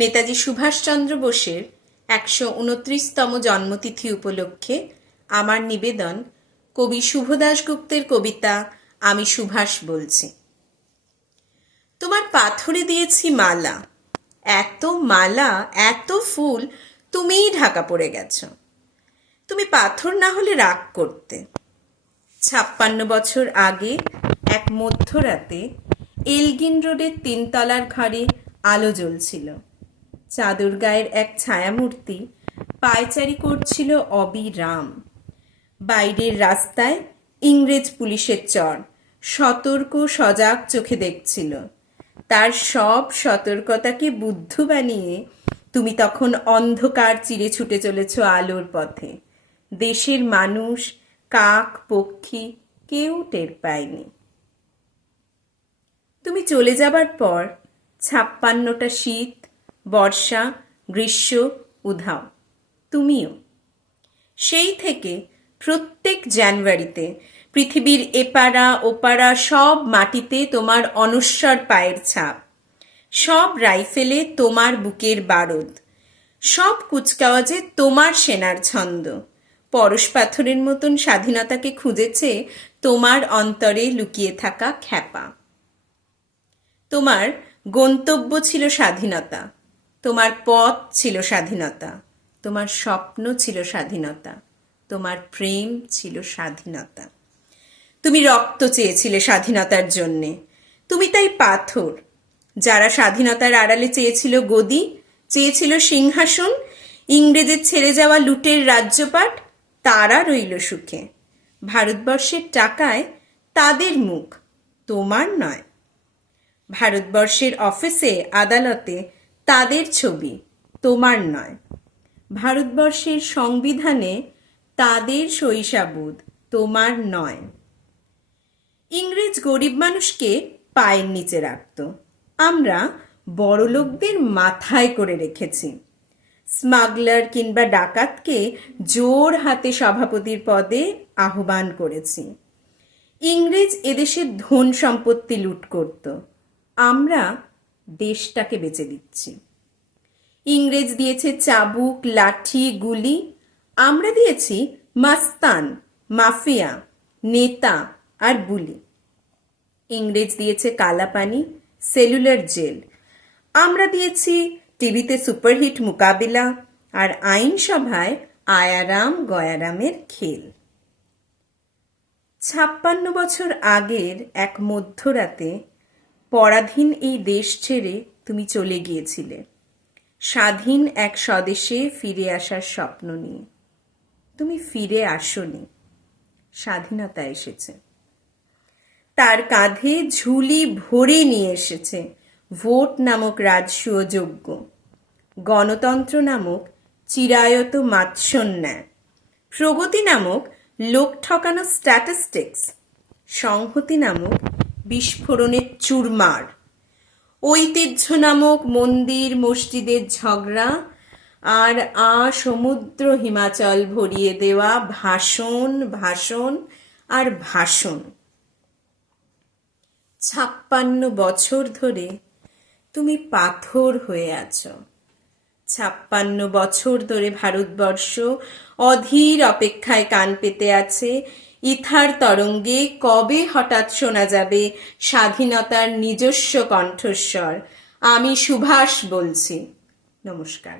নেতাজি সুভাষচন্দ্র বোসের ১২৯তম জন্মতিথি উপলক্ষে আমার নিবেদন কবি শুভ দাশগুপ্তের কবিতা আমি সুভাষ বলছি। তোমার পাথরে দিয়েছি মালা, এত মালা এত ফুল, তুমিই ঢাকা পড়ে গেছ। তুমি পাথর না হলে রাগ করতে। ৫৬ বছর আগে এক মধ্যরাতে এলগিন রোডের ৩ তলার ঘরে আলো জ্বলছিল। চাদর গায়ের এক ছায়ামূর্তি পায়চারি করছিল অবিরাম। বাইরের রাস্তায় ইংরেজ পুলিশের চর সতর্ক সজাগ চোখে দেখছিল। তার সব সতর্কতাকে বুদ্ধ বানিয়ে তুমি তখন অন্ধকার চিরে ছুটে চলেছ আলোর পথে। দেশের মানুষ, কাক পক্ষী কেউ টের পায়নি। তুমি চলে যাবার পর ৫৬টা শীত, বর্ষা, গ্রীষ্ম, উধাও, তুমিও। সেই থেকে প্রত্যেক জানুয়ারিতে পৃথিবীর এপাড়া ওপাড়া সব মাটিতে তোমার অনশ্বর পায়ের ছাপ, সব রাইফেলে তোমার বুকের বারুদ, সব কুচকাওয়াজে তোমার সেনার ছন্দ। পরশ পাথরের মতন স্বাধীনতাকে খুঁজেছে তোমার অন্তরে লুকিয়ে থাকা খ্যাপা। তোমার গন্তব্য ছিল স্বাধীনতা, তোমার পথ ছিল স্বাধীনতা, তোমার স্বপ্ন ছিল স্বাধীনতা, তোমার প্রেম ছিল স্বাধীনতা। তুমি রক্ত চেয়েছিলে স্বাধীনতার জন্যে, তুমি তাই পাথর। যারা স্বাধীনতার আড়ালে চেয়েছিল গদি, চেয়েছিল সিংহাসন, ইংরেজের ছেড়ে যাওয়া লুটের রাজ্যপাট, তারা রইল সুখে। ভারতবর্ষের টাকায় তাদের মুখ, তোমার নয়। ভারতবর্ষের অফিসে আদালতে তাদের ছবি, তোমার নয়। ভারতবর্ষের সংবিধানে তাদের শৈশাবোধ, তোমার নয়। ইংরেজ গরিব মানুষকে পায়ের নিচে রাখত, আমরা বড়লোকদের মাথায় করে রেখেছি। স্মাগলার কিংবা ডাকাতকে জোর হাতে সভাপতির পদে আহ্বান করেছি। ইংরেজ এদেশের ধন সম্পত্তি লুট করত, আমরা দেশটাকে বেচে দিচ্ছি। ইংরেজ দিয়েছে চাবুক, লাঠি, গুলি, আমরা দিয়েছি মাস্তান, মাফিয়া, নেতা আর বুলি। ইংরেজ দিয়েছে কালাপানি, সেলুলার জেল, আমরা দিয়েছি টিভিতে সুপারহিট মোকাবিলা আর আইনসভায় আয়ারাম গয়ারামের খেল। ৫৬ বছর আগের এক মধ্যরাতে পরাধীন এই দেশ ছেড়ে তুমি চলে গিয়েছিলে স্বাধীন এক স্বদেশে ফিরে আসার স্বপ্ন নিয়ে। তুমি ফিরে আসোনি, স্বাধীনতা এসেছে। তার কাঁধে ঝুলি ভরে নিয়ে এসেছে ভোট নামক রাজসূয় যজ্ঞ, গণতন্ত্র নামক চিরায়ত মাৎসন্যায়, প্রগতি নামক লোক ঠকানো স্ট্যাটিস্টিক্স, সংহতি নামক বিস্ফোরণের চুরমার, ঐতিহ্য নামক মন্দির মসজিদের ঝগড়া, আর সমুদ্র হিমাচল ভরিয়ে দেওয়া ভাষণ ভাষণ আর ভাষণ। ৫৬ বছর ধরে তুমি পাথর হয়ে আছো। ৫৬ বছর ধরে ভারতবর্ষ অধীর অপেক্ষায় কান পেতে আছে ইথার তরঙ্গে কবে হঠাৎ শোনা যাবে স্বাধীনতার নিজস্ব কণ্ঠস্বর, আমি সুভাষ বলছি। নমস্কার।